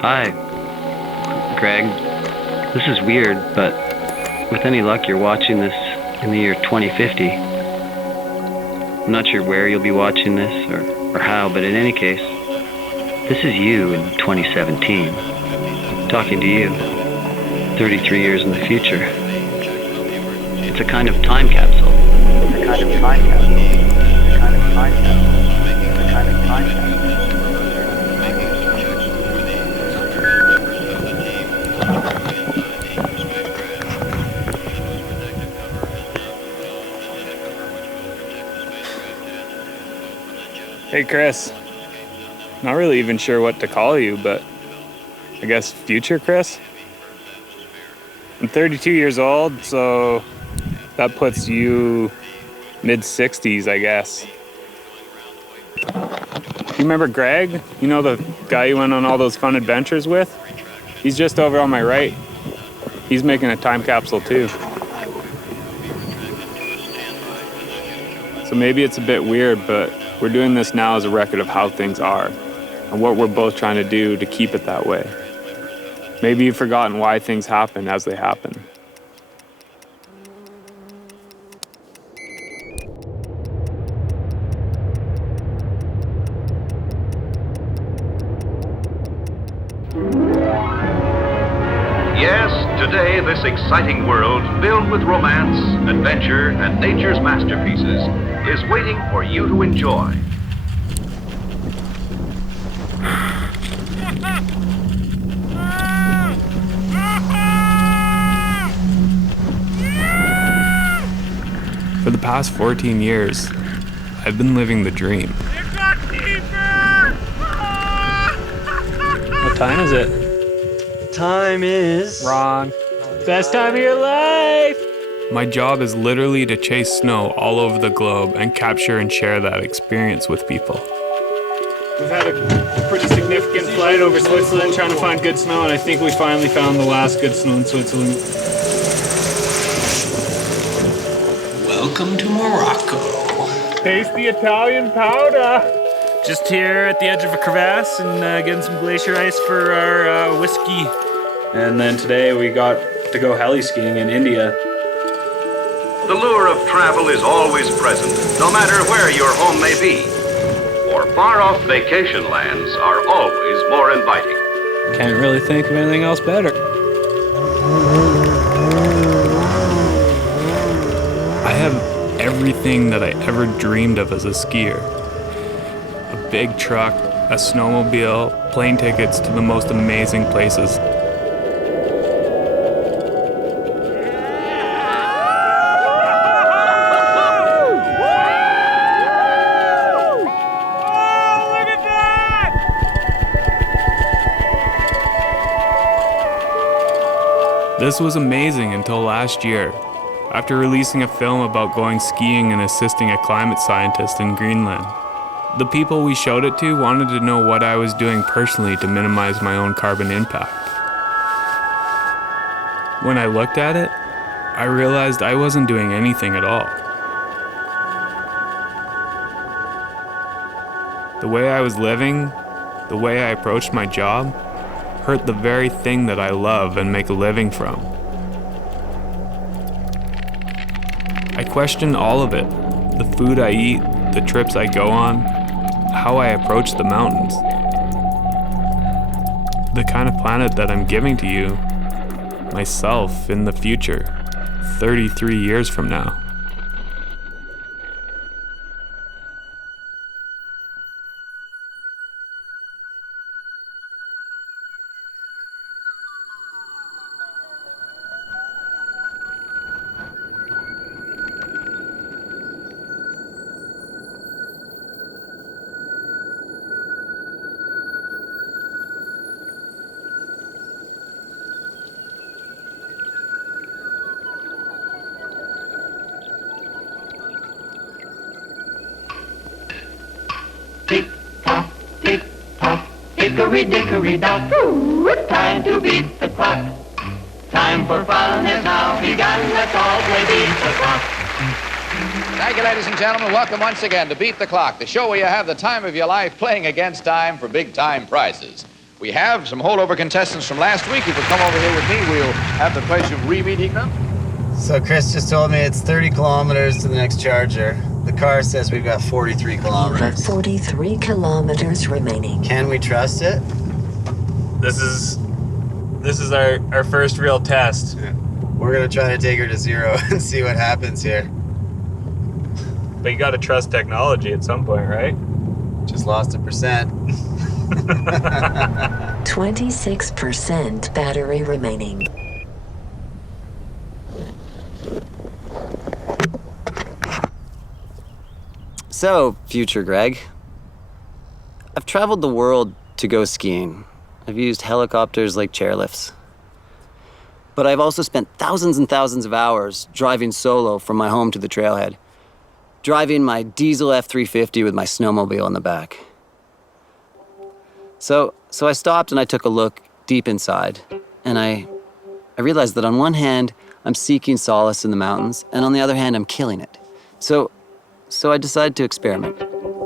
Hi, Greg. This is weird, but with any luck, you're watching this in the year 2050. I'm not sure where you'll be watching this or how, but in any case, this is you in 2017. Talking to you, 33 years in the future. It's a kind of time capsule. It's a kind of time capsule. It's a kind of time capsule. It's a kind of time capsule. Hey Chris, not really even sure what to call you, but I guess future Chris? I'm 32 years old, so that puts you mid-60s, I guess. You remember Greg? You know, the guy you went on all those fun adventures with? He's just over on my right. He's making a time capsule too. So maybe it's a bit weird, but we're doing this now as a record of how things are and what we're both trying to do to keep it that way. Maybe you've forgotten why things happen as they happen. Yes, today this exciting world, filled with romance, adventure, and nature's masterpieces, is waiting for you to enjoy. For the past 14 years, I've been living the dream. What time is it? Time is... Wrong. Best time of your life! My job is literally to chase snow all over the globe and capture and share that experience with people. We've had a pretty significant flight over Switzerland trying to find good snow, and I think we finally found the last good snow in Switzerland. Welcome to Morocco. Taste the Italian powder! Just here at the edge of a crevasse and getting some glacier ice for our whiskey. And then today we got to go heli skiing in India. The lure of travel is always present, no matter where your home may be. For far-off vacation lands are always more inviting. Can't really think of anything else better. I have everything that I ever dreamed of as a skier. A big truck, a snowmobile, plane tickets to the most amazing places. This was amazing until last year, after releasing a film about going skiing and assisting a climate scientist in Greenland. The people we showed it to wanted to know what I was doing personally to minimize my own carbon impact. When I looked at it, I realized I wasn't doing anything at all. The way I was living, the way I approached my job, hurt the very thing that I love and make a living from. I question all of it, the food I eat, the trips I go on, how I approach the mountains. The kind of planet that I'm giving to you, myself in the future, 33 years from now. Tick-tock, tick-tock, hickory-dickory-dock, time to beat the clock. Time for fun has now begun, let's all play beat the clock. Thank you, ladies and gentlemen. Welcome once again to Beat the Clock, the show where you have the time of your life playing against time for big-time prizes. We have some holdover contestants from last week. If you come over here with me, we'll have the pleasure of re-meeting them. So Chris just told me it's 30 kilometers to the next charger. The car says we've got 43 You have kilometers. 43 kilometers remaining. Can we trust it? This is our first real test. We're gonna try to take her to zero and see what happens here. But you gotta trust technology at some point, right? Just lost 1%. 26% battery remaining. So, future Greg, I've traveled the world to go skiing. I've used helicopters like chairlifts. But I've also spent thousands and thousands of hours driving solo from my home to the trailhead, driving my diesel F-350 with my snowmobile in the back. So I stopped and I took a look deep inside, and I realized that on one hand, I'm seeking solace in the mountains, and on the other hand, I'm killing it. So I decided to experiment.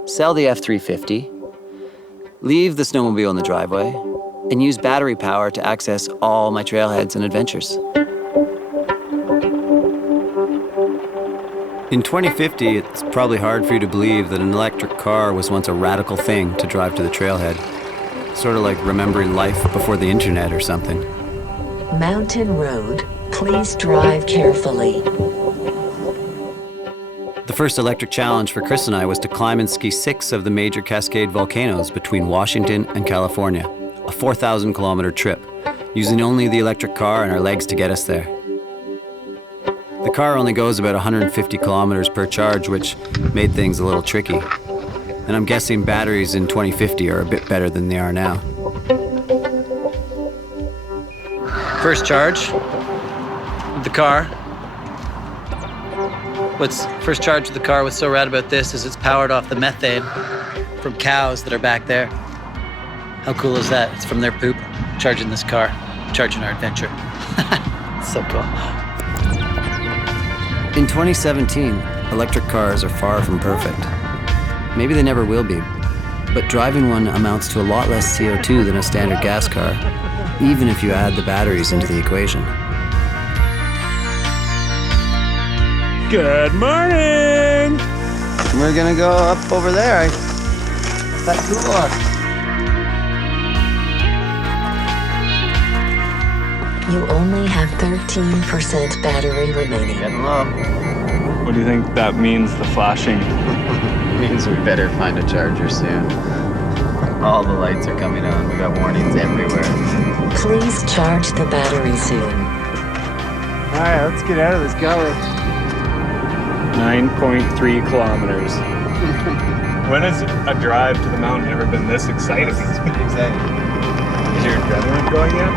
Sell the F-350, leave the snowmobile in the driveway, and use battery power to access all my trailheads and adventures. In 2050, it's probably hard for you to believe that an electric car was once a radical thing to drive to the trailhead. Sort of like remembering life before the internet or something. Mountain road, please drive carefully. The first electric challenge for Chris and I was to climb and ski 6 of the major Cascade volcanoes between Washington and California, a 4,000 kilometer trip, using only the electric car and our legs to get us there. The car only goes about 150 kilometers per charge, which made things a little tricky. And I'm guessing batteries in 2050 are a bit better than they are now. First charge of the car. First charge of the car, what's so rad about this is it's powered off the methane from cows that are back there. How cool is that? It's from their poop, charging this car, charging our adventure. So cool. In 2017, electric cars are far from perfect. Maybe they never will be, but driving one amounts to a lot less CO2 than a standard gas car, even if you add the batteries into the equation. Good morning! We're gonna go up over there. That's cool. You only have 13% battery remaining. Getting low. What do you think that means, the flashing? Means we better find a charger soon. All the lights are coming on. We got warnings everywhere. Please charge the battery soon. All right, let's get out of this gully. 9.3 kilometers. When has a drive to the mountain ever been this exciting? It's pretty exciting. Is your adrenaline going yet?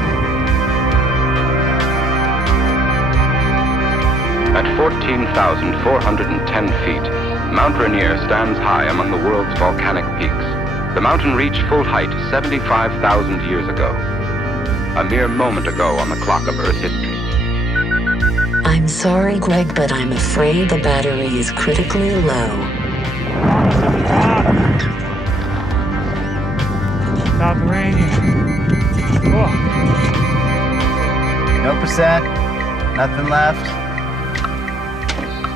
At 14,410 feet, Mount Rainier stands high among the world's volcanic peaks. The mountain reached full height 75,000 years ago. A mere moment ago on the clock of Earth history. I'm sorry, Greg, but I'm afraid the battery is critically low. Stop the rain. Oh. No percent. Nothing left.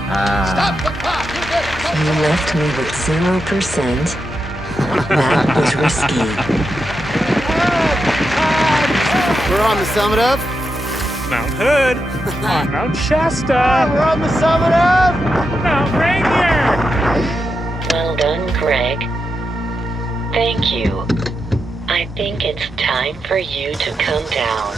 Stop the clock! You did it! You left me with 0%. That was risky. We're on the summit of? Mount Hood. On Mount Shasta. We're on the summit of? Mount Rainier. Well done, Greg. Thank you. I think it's time for you to come down.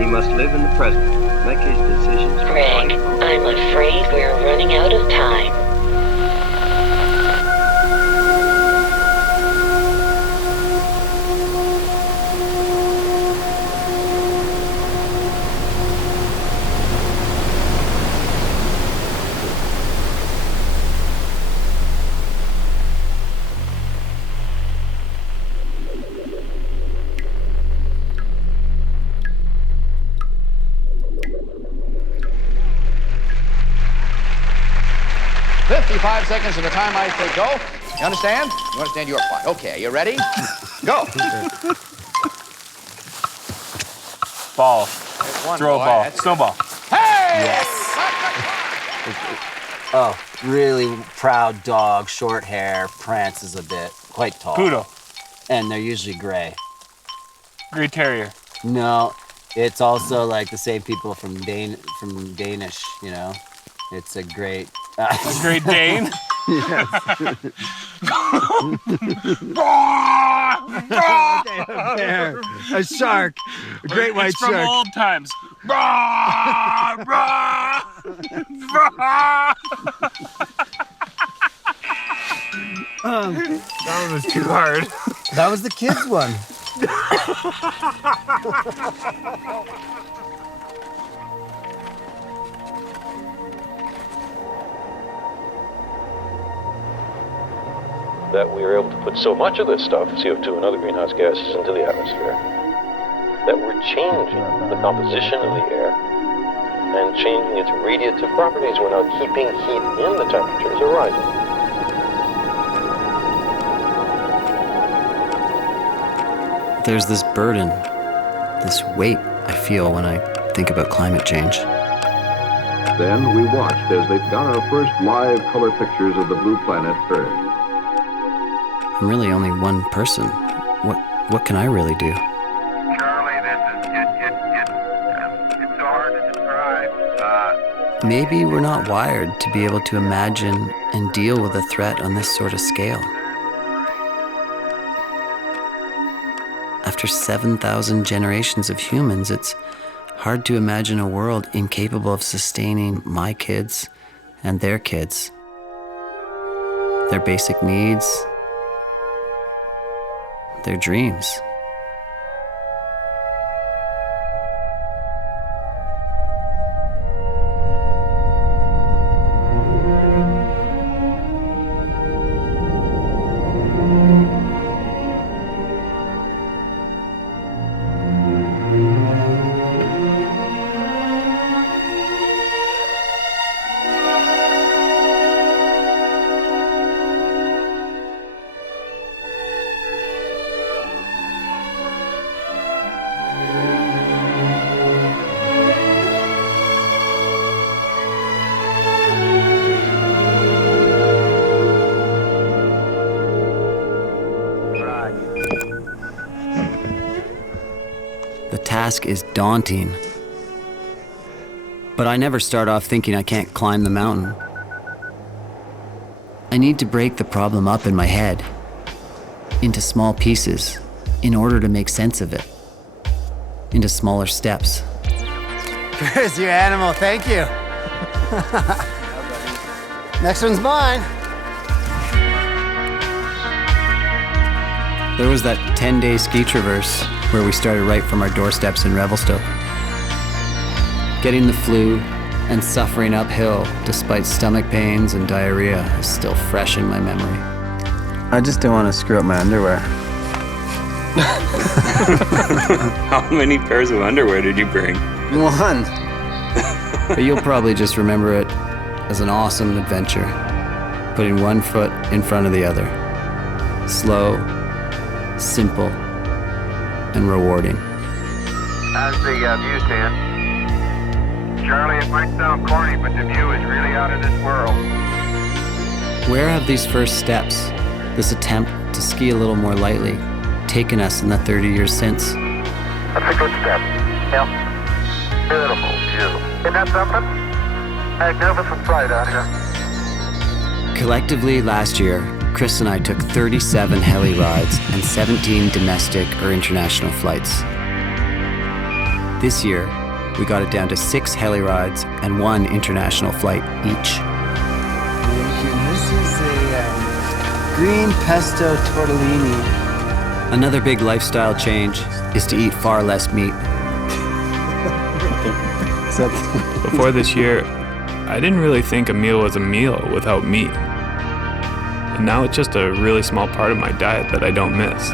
He must live in the present, make his decisions. Greg, I'm afraid we're running out of time. "55 seconds of the time I say go. You understand? You understand your part. Okay, you ready? Go. Ball. There's one Throw a boy. ball. That's- Snowball. Hey! Yes. Oh, really proud dog, short hair, prances a bit, quite tall. Poodle. And they're usually gray. Great Terrier. No, it's also like the same people from Danish, you know? It's a great... A Great Dane. Bear, a shark, a great white It's from shark. old times. That one was too hard. That was the kids' one. That we are able to put so much of this stuff, CO2 and other greenhouse gases, into the atmosphere, that we're changing the composition of the air and changing its radiative properties. We're now keeping heat in, the temperatures are rising. There's this burden, this weight I feel when I think about climate change. Then we watched as they got our first live color pictures of the blue planet Earth. I'm really only one person. What can I really do? Charlie, this is it's so hard to describe. Maybe we're not wired to be able to imagine and deal with a threat on this sort of scale. After 7,000 generations of humans, it's hard to imagine a world incapable of sustaining my kids and their kids. Their basic needs, their dreams. The task is daunting, but I never start off thinking I can't climb the mountain. I need to break the problem up in my head into small pieces in order to make sense of it, into smaller steps. Here's your animal, thank you. Next one's mine. There was that 10-day ski traverse where we started right from our doorsteps in Revelstoke. Getting the flu and suffering uphill despite stomach pains and diarrhea is still fresh in my memory. I just don't want to screw up my underwear. How many pairs of underwear did you bring? One. But you'll probably just remember it as an awesome adventure, putting one foot in front of the other. Slow, simple, and rewarding. How's the view stand? Charlie, it might sound corny, but the view is really out of this world. Where have these first steps, this attempt to ski a little more lightly, taken us in the 30 years since? That's a good step. Yep. Beautiful view. Isn't that something? Magnificent sight out here. Collectively, last year, Chris and I took 37 heli rides and 17 domestic or international flights. This year, we got it down to 6 heli rides and 1 international flight each. This is a green pesto tortellini. Another big lifestyle change is to eat far less meat. Before this year, I didn't really think a meal was a meal without meat. And now it's just a really small part of my diet that I don't miss.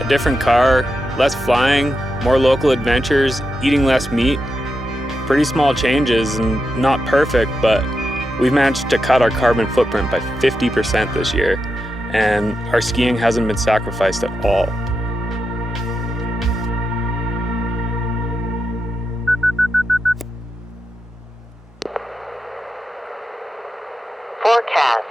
A different car, less flying, more local adventures, eating less meat. Pretty small changes and not perfect, but we've managed to cut our carbon footprint by 50% this year, and our skiing hasn't been sacrificed at all. Forecast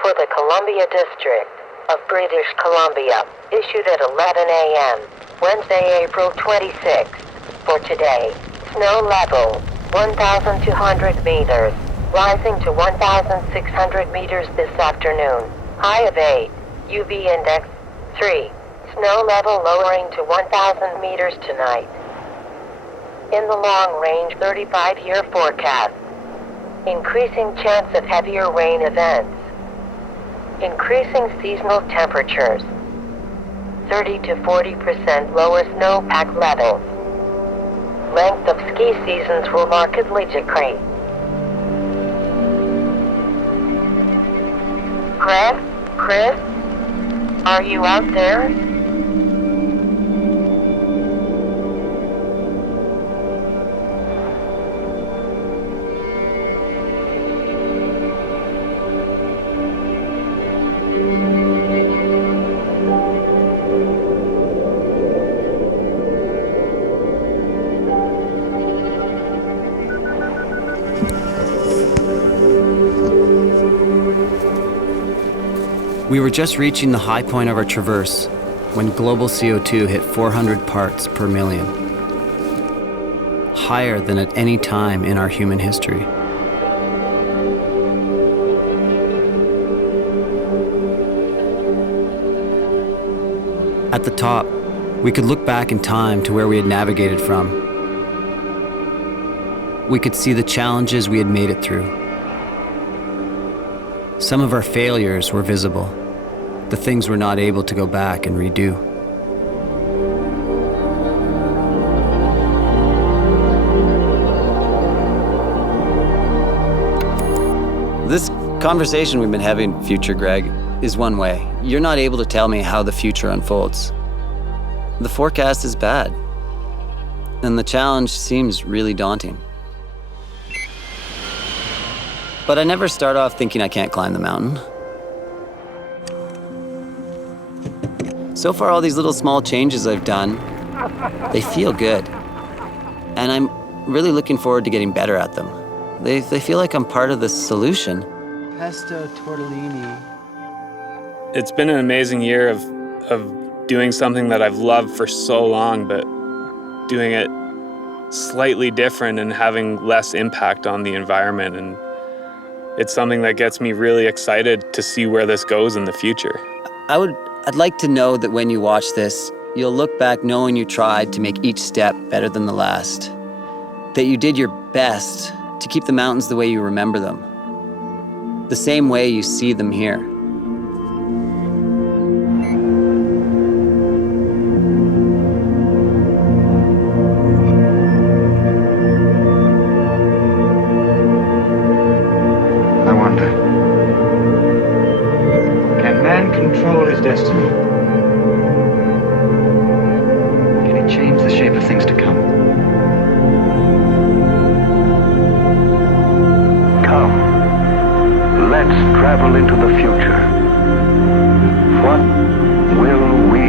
for the Columbia District of British Columbia, issued at 11 a.m., Wednesday, April 26th. For today, snow level 1,200 meters, rising to 1,600 meters this afternoon. High of 8, UV index 3. Snow level lowering to 1,000 meters tonight. In the long-range 35-year forecast, increasing chance of heavier rain events. Increasing seasonal temperatures. 30 to 40% lower snowpack levels. Length of ski seasons will markedly decrease. Chris, are you out there? We were just reaching the high point of our traverse when global CO2 hit 400 parts per million. Higher than at any time in our human history. At the top, we could look back in time to where we had navigated from. We could see the challenges we had made it through. Some of our failures were visible, the things we're not able to go back and redo. This conversation we've been having, future Greg, is one way. You're not able to tell me how the future unfolds. The forecast is bad, and the challenge seems really daunting. But I never start off thinking I can't climb the mountain. So far, all these little small changes I've done, they feel good. And I'm really looking forward to getting better at them. They feel like I'm part of the solution. Pesto tortellini. It's been an amazing year of doing something that I've loved for so long, but doing it slightly different and having less impact on the environment. And it's something that gets me really excited to see where this goes in the future. I'd like to know that when you watch this, you'll look back knowing you tried to make each step better than the last. That you did your best to keep the mountains the way you remember them. The same way you see them here. Control his destiny. Can he change the shape of things to come? Come, let's travel into the future. What will we